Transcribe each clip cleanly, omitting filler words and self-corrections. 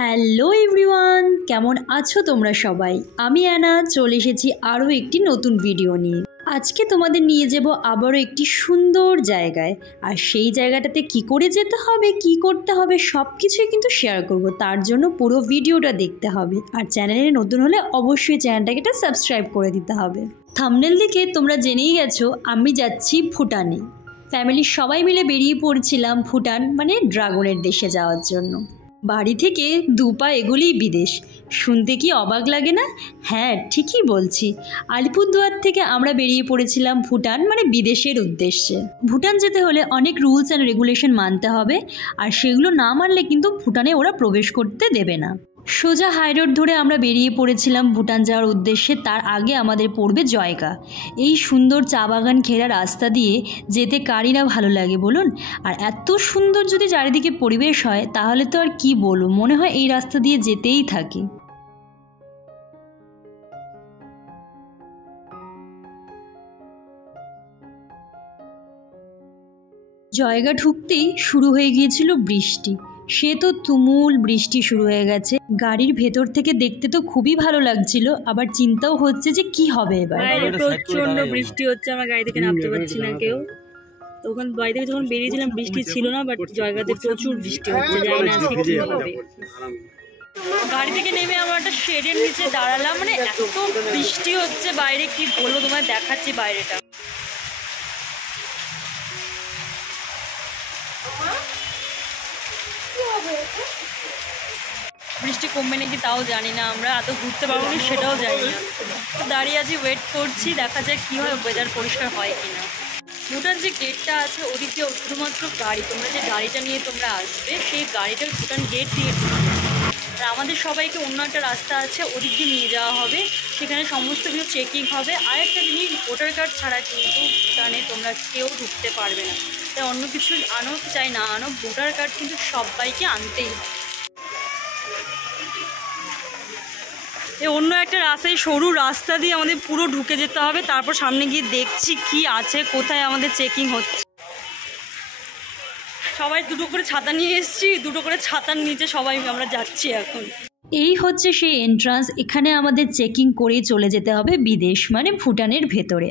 Hello everyone, কেমন আছো তোমরা সবাই? আমি অ্যানা চলে এসেছি আরও একটি নতুন ভিডিও নিয়ে। আজকে তোমাদের নিয়ে যাব আবারও একটি সুন্দর জায়গায়, আর সেই জায়গাটাতে কি করে যেতে হবে, কি করতে হবে সব কিছুই কিন্তু শেয়ার করব। তার জন্য পুরো ভিডিওটা দেখতে হবে, আর চ্যানেলে নতুন হলে অবশ্যই চ্যানেলটাকে সাবস্ক্রাইব করে দিতে হবে। থাম্বনেল দেখে তোমরা জেনেই গেছো আমি যাচ্ছি ভুটানে। ফ্যামিলির সবাই মিলে বেরিয়ে পড়ছিলাম ভুটান মানে ড্রাগনের দেশে যাওয়ার জন্য। বাড়ি থেকে 2 পা এগুলেই বিদেশ। শুনতে কি অবাক লাগে না? হ্যাঁ, ঠিকই বলছি। আলিপুরদুয়ার থেকে আমরা বেরিয়ে পড়েছিলাম ভুটান মানে বিদেশের উদ্দেশ্যে। ভুটান যেতে হলে অনেক রুলস অ্যান্ড রেগুলেশন মানতে হবে, আর সেগুলো না মানলে কিন্তু ভুটানে ওরা প্রবেশ করতে দেবে না। সোজা হাইরোড ধরে আমরা বেরিয়ে পড়েছিলাম ভুটান যাওয়ার উদ্দেশ্যে। তার আগে আমাদের পড়বে জয়গা। এই সুন্দর চা বাগান ঘেরা রাস্তা দিয়ে যেতে কারই না ভালো লাগে বলুন? আর এত সুন্দর যদি চারিদিকে পরিবেশ হয় তাহলে তো আর কি বলবো, মনে হয় এই রাস্তা দিয়ে যেতেই থাকি। জয়গা ঢুকতেই শুরু হয়ে গিয়েছিল বৃষ্টি। সে তো তুমুল বৃষ্টি শুরু হয়ে গেছে। গাড়ির ভেতর থেকে দেখতে তো খুবই ভালো লাগছিল, আবার চিন্তাও হচ্ছে যে কি হবে এবার। প্রচন্ড বৃষ্টি হচ্ছে, আমরা গাড়ি থেকে নামতে পারছি না কেউ। তো ওখানে বাড়ি থেকে যখন বেরিয়েছিলাম বৃষ্টি ছিল না, বাট জায়গাতে প্রচুর বৃষ্টি হচ্ছে, জানি না আজকে কি হবে। গাড়ি থেকে নেমে আমরা একটা শেডের নিচে দাঁড়ালাম, মানে এত বৃষ্টি হচ্ছে বাইরে, কি বলবো তোমায়, দেখাচ্ছি বাইরেটা। বৃষ্টি কমবে নাকি তাও জানি না, আমরা এত ঘুরতে পারবো না সেটাও জানি না। তো দাঁড়িয়ে আছি, ওয়েট করছি, দেখা যায় কি হয়, ওয়েদার পরিষ্কার হয় কিনা। ভুটান যে গেটটা আছে ওদিক দিয়ে শুধুমাত্র গাড়ি, তোমরা যে গাড়িটা নিয়ে তোমরা আসবে সেই গাড়িটার ভুটান গেট দিয়ে ঢুকবে। আর আমাদের সবাইকে অন্য একটা রাস্তা আছে ওদিক দিয়ে নিয়ে যাওয়া হবে, সেখানে সমস্ত কিছু চেকিং হবে। আরেকটা জিনিস, ভোটার কার্ড ছাড়া কিন্তু ভুটানে তোমরা কেউ ঢুকতে পারবে না। তাই অন্য কিছু আনো চাই না আনো, ভোটার কার্ড কিন্তু সবাইকে আনতেই হবে। অন্য একটা রাস্তায়, সরু রাস্তা দিয়ে আমাদের পুরো ঢুকে যেতে হবে, তারপর সামনে গিয়ে দেখছি কি আছে, কোথায় আমাদের চেকিং হচ্ছে। সবাই দুটো করে ছাতা নিয়ে এসেছি, দুটো করে ছাতার নিচে সবাই আমরা যাচ্ছি এখন। এই হচ্ছে সেই এন্ট্রান্স, এখানে আমাদের চেকিং করেই চলে যেতে হবে বিদেশ মানে ভুটানের ভেতরে।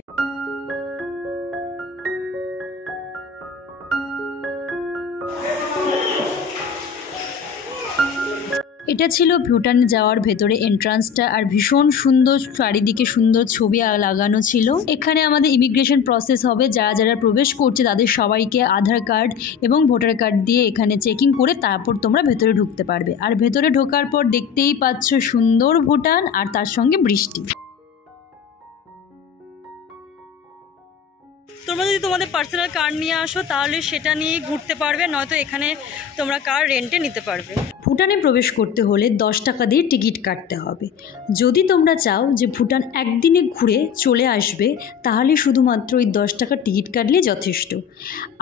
এটা ছিল ভুটান যাওয়ার ভেতরে এন্ট্রান্সটা, আর ভীষণ সুন্দর, চারিদিকে সুন্দর ছবি লাগানো ছিল। এখানে আমাদের ইমিগ্রেশন প্রসেস হবে, যারা যারা প্রবেশ করছে তাদের সবাইকে আধার কার্ড এবং ভোটার কার্ড দিয়ে এখানে চেকিং করে তারপর তোমরা ভেতরে ঢুকতে পারবে। আর ভেতরে ঢোকার পর দেখতেই পাচ্ছ সুন্দর ভুটান, আর তার সঙ্গে বৃষ্টি। তোমরা যদি তোমাদের পার্সোনাল কার নিয়ে আসো তাহলে সেটা নিয়েই ঘুরতে পারবে, নয়তো এখানে তোমরা কার রেন্টে নিতে পারবে। ভুটানে প্রবেশ করতে হলে 10 টাকা দিয়ে টিকিট কাটতে হবে। যদি তোমরা চাও যে ভুটান একদিনে ঘুরে চলে আসবে তাহলে শুধুমাত্র ওই 10 টাকার টিকিট কাটলে যথেষ্ট।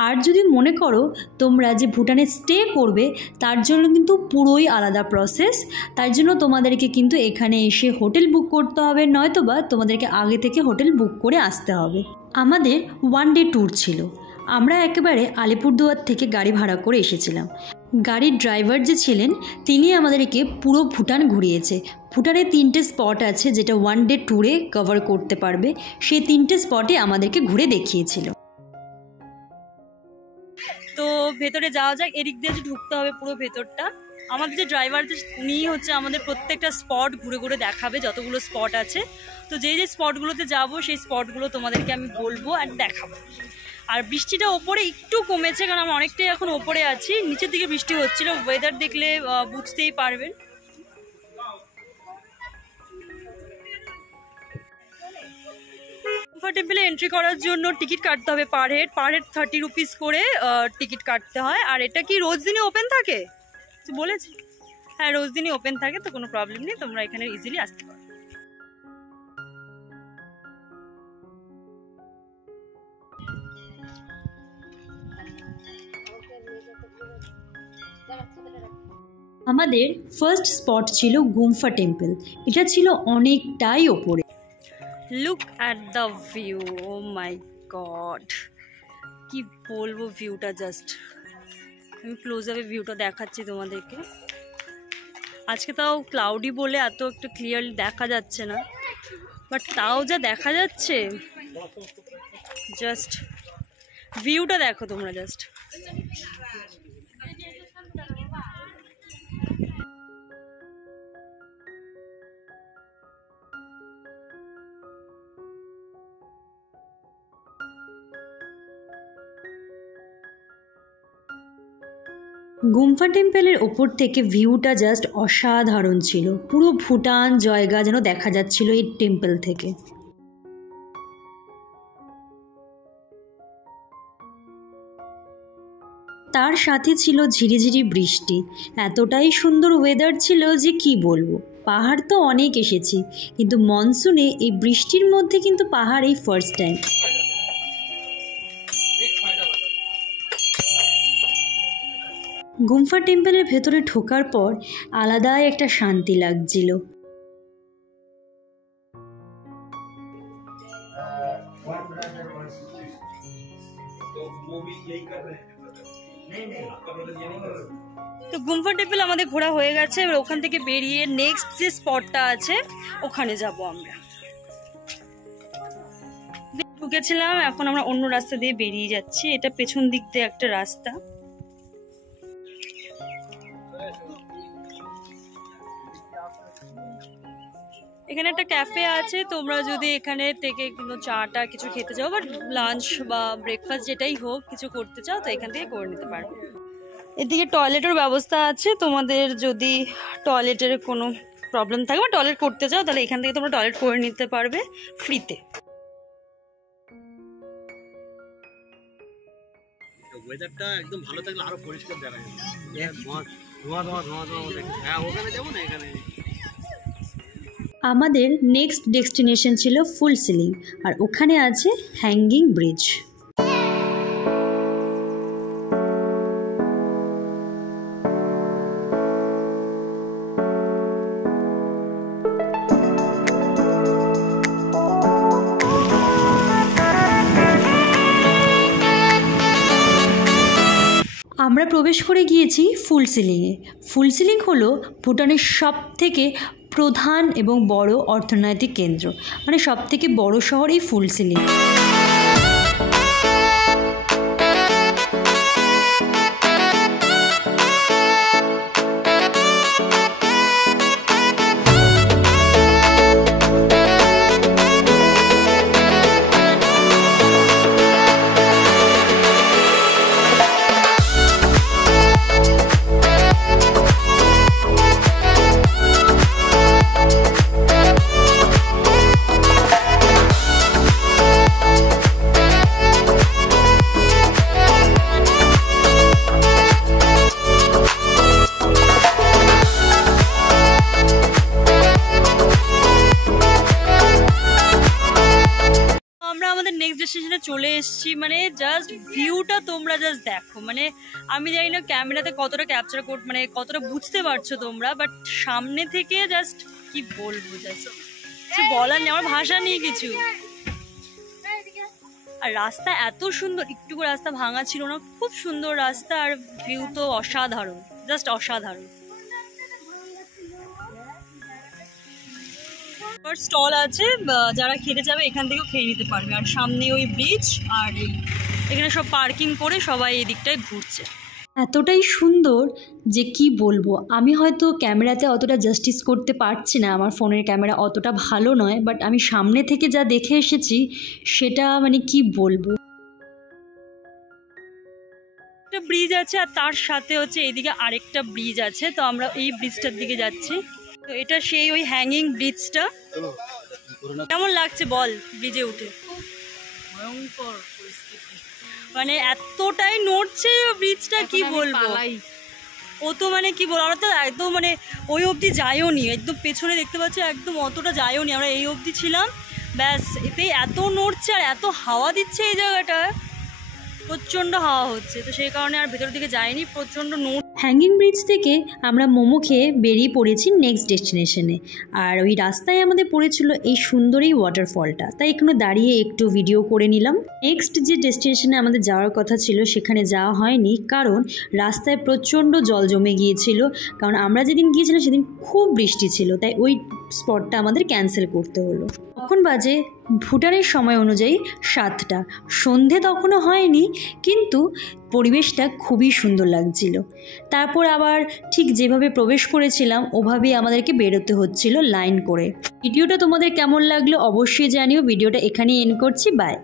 আর যদি মনে করো তোমরা যে ভুটানে স্টে করবে, তার জন্য কিন্তু পুরোই আলাদা প্রসেস। তার জন্য তোমাদেরকে কিন্তু এখানে এসে হোটেল বুক করতে হবে, নয়তোবা তোমাদেরকে আগে থেকে হোটেল বুক করে আসতে হবে। আমাদের 1 ডে ট্যুর ছিল। আমরা একেবারে আলিপুরদুয়ার থেকে গাড়ি ভাড়া করে এসেছিলাম। গাড়ির ড্রাইভার যে ছিলেন তিনি আমাদেরকে পুরো ভুটান ঘুরিয়েছে। ভুটানে 3টে স্পট আছে যেটা 1 ডে ট্যুরে কভার করতে পারবে, সেই 3টে স্পটে আমাদেরকে ঘুরে দেখিয়েছিল। তো ভেতরে যাওয়া যাক, এদিক দিয়ে ঢুকতে হবে পুরো ভেতরটা। আমাদের যে ড্রাইভার উনি হচ্ছে আমাদের প্রত্যেকটা স্পট ঘুরে ঘুরে দেখাবে, যতগুলো স্পট আছে। তো যেই যে স্পটগুলোতে যাবো সেই স্পটগুলো তোমাদেরকে আমি বলবো আর দেখাবো। আর বৃষ্টিটা ওপরে একটু কমেছে, কারণ আমরা অনেকটাই এখন ওপরে আছি, নিচের দিকে বৃষ্টি হচ্ছিল। ওয়েদার দেখলে বুঝতেই পারবেন। গুম্ফা টেম্পলে এন্ট্রি করার জন্য টিকিট কাটতে হবে পার হেড 30 রুপিস করে টিকিট কাটতে হয়। আর এটা কি রোজ দিনই ওপেন থাকে বলেছি? হ্যাঁ, রোজ দিনই ওপেন থাকে, তো কোনো প্রবলেম নেই, তোমরা এখানে ইজিলি আসতে পারো। আমাদের ফার্স্ট স্পট ছিল গুম্ফা টেম্পল। এটা ছিল অনেকটাই ওপরে। Look at the view, oh my god, কি বলবো ভিউটা, জাস্ট আমি ক্লোজ আপে ভিউটা দেখাচ্ছি তোমাদেরকে। আজকে তাও ক্লাউডি বলে এত একটু ক্লিয়ারলি দেখা যাচ্ছে না, বাট তাও যা দেখা যাচ্ছে, জাস্ট ভিউটা দেখো তোমরা জাস্ট। গুম্ফা টেম্পলের ওপর থেকে ভিউটা জাস্ট অসাধারণ ছিল। পুরো ভুটান জায়গা যেন দেখা যাচ্ছিল এই টেম্পল থেকে। তার সাথে ছিল ঝিরিঝিরি বৃষ্টি। এতটাই সুন্দর ওয়েদার ছিল যে কি বলবো। পাহাড় তো অনেক এসেছি, কিন্তু মনসুনে এই বৃষ্টির মধ্যে কিন্তু পাহাড় এই ফার্স্ট টাইম। গুম্ফা টেম্পলের ভেতরে ঢোকার পর আলাদাই একটা শান্তি লাগছিল। তো গুম্ফা টেম্পল আমাদের ঘোরা হয়ে গেছে, এবার ওখান থেকে বেরিয়ে নেক্সট যে স্পটটা আছে ওখানে যাব আমরা। ঢুকেছিলাম, এখন আমরা অন্য রাস্তা দিয়ে বেরিয়ে যাচ্ছি। এটা পেছন দিক দিয়ে একটা রাস্তা। এখানে একটা ক্যাফে আছে, তোমরা যদি এখানে থেকে কোনো চাটা কিছু খেতে চাও বা লাঞ্চ বা ব্রেকফাস্ট যেটাই হোক কিছু করতে চাও তো এখান থেকে করে নিতে পারবে। এদিকে টয়লেটের ব্যবস্থা আছে, তোমাদের যদি টয়লেটের কোনো প্রবলেম থাকে বা টয়লেট করতে চাও তাহলে এখান থেকে তোমরা টয়লেট করে নিতে পারবে ফ্রিতে। ওয়েদারটা একদম ভালো থাকলে আরো পরিষ্কার দেখা যায়। ধোঁয়া ধোঁয়া ধোঁয়া ধোঁয়া হ্যাঁ, ওখানে যাবো না, এখানে। আমাদের নেক্সট ডেস্টিনেশন ছিল ফুল সিলিং, আর ওখানে আছে হ্যাঙ্গিং ব্রিজ। আমরা প্রবেশ করে গিয়েছি ফুল সিলিংয়ে। ফুল সিলিং হলো ভুটানের সবথেকে প্রধান এবং বড় অর্থনৈতিক কেন্দ্র, মানে সবথেকে বড় শহর এই ফুল সিলিং। ডেস্টিনেশনে চলে এসেছি, মানে জাস্ট ভিউটা তোমরা জাস্ট দেখো। মানে আমি জানি না ক্যামেরাতে কতটা ক্যাপচার মানে কতটা বুঝতে পারছো তোমরা, বাট সামনে থেকে জাস্ট কি বলবো, জাস্ট কিছু বলার নেই, আমার ভাষা নেই কিছু। আর রাস্তা এত সুন্দর, একটুকু রাস্তা ভাঙা ছিল না, খুব সুন্দর রাস্তা, আর ভিউ তো অসাধারণ, জাস্ট অসাধারণ। স্টল আছে, যারা খেতে যাবে এখান থেকেও খেয়ে নিতে পারবে। আর সামনে ওই ব্রিজ, আর এখানে সব পার্কিং করে সবাই এই দিকটায় ঘুরছে। এতটাই সুন্দর যে কি বলবো। আমি হয়তো ক্যামেরাতে অতটা জাস্টিস করতে পারছি না, আমার ফোনের ক্যামেরা অতটা ভালো নয়, বাট আমি সামনে থেকে যা দেখে এসেছি সেটা মানে কি বলবো। একটা ব্রিজ আছে, আর তার সাথে হচ্ছে এইদিকে আরেকটা ব্রিজ আছে, তো আমরা এই ব্রিজটার দিকে যাচ্ছি। তো এটা সেই ওই হ্যাঙ্গিং ব্রিজটা। কেমন লাগছে বল ব্রিজে উঠে? ভয়ঙ্কর পরিস্থিতি, মানে এতটাই নড়ছে ব্রিজটা, কি বলবো। ও তো মানে কি বলবো, আমরা তো একদম মানে ওই অবধি যাইও নি, একদম পেছনে দেখতে পাচ্ছি, একদম অতটা যাইও নি, আমরা এই অবধি ছিলাম ব্যাস। এতে এত নড়ছে আর এত হাওয়া দিচ্ছে এই জায়গাটা, প্রচণ্ড হাওয়া হচ্ছে, তো সেই কারণে আর ভেতর দিকে যাইনি। প্রচণ্ড নোট। হ্যাঙ্গিং ব্রিজ থেকে আমরা মোমো খেয়ে বেরিয়ে পড়েছি নেক্সট ডেস্টিনেশনে। আর ওই রাস্তায় আমাদের পড়েছিল এই সুন্দর এই ওয়াটারফলটা, তাই এখানে দাঁড়িয়ে একটু ভিডিও করে নিলাম। নেক্সট যে ডেস্টিনেশনে আমাদের যাওয়ার কথা ছিল সেখানে যাওয়া হয়নি, কারণ রাস্তায় প্রচণ্ড জল জমে গিয়েছিল। কারণ আমরা যেদিন গিয়েছিলাম সেদিন খুব বৃষ্টি ছিল, তাই ওই স্পটটা আমাদের ক্যান্সেল করতে হলো। তখন বাজে ভুটানের সময় অনুযায়ী 7টা। সন্ধে তখনও হয়নি, কিন্তু পরিবেশটা খুবই সুন্দর লাগছিল। তারপর আবার ঠিক যেভাবে প্রবেশ করেছিলাম ওভাবেই আমাদেরকে বেরোতে হচ্ছিল লাইন করে। ভিডিওটা তোমাদের কেমন লাগলো অবশ্যই জানিও। ভিডিওটা এখানেই এন্ড করছি, বাই।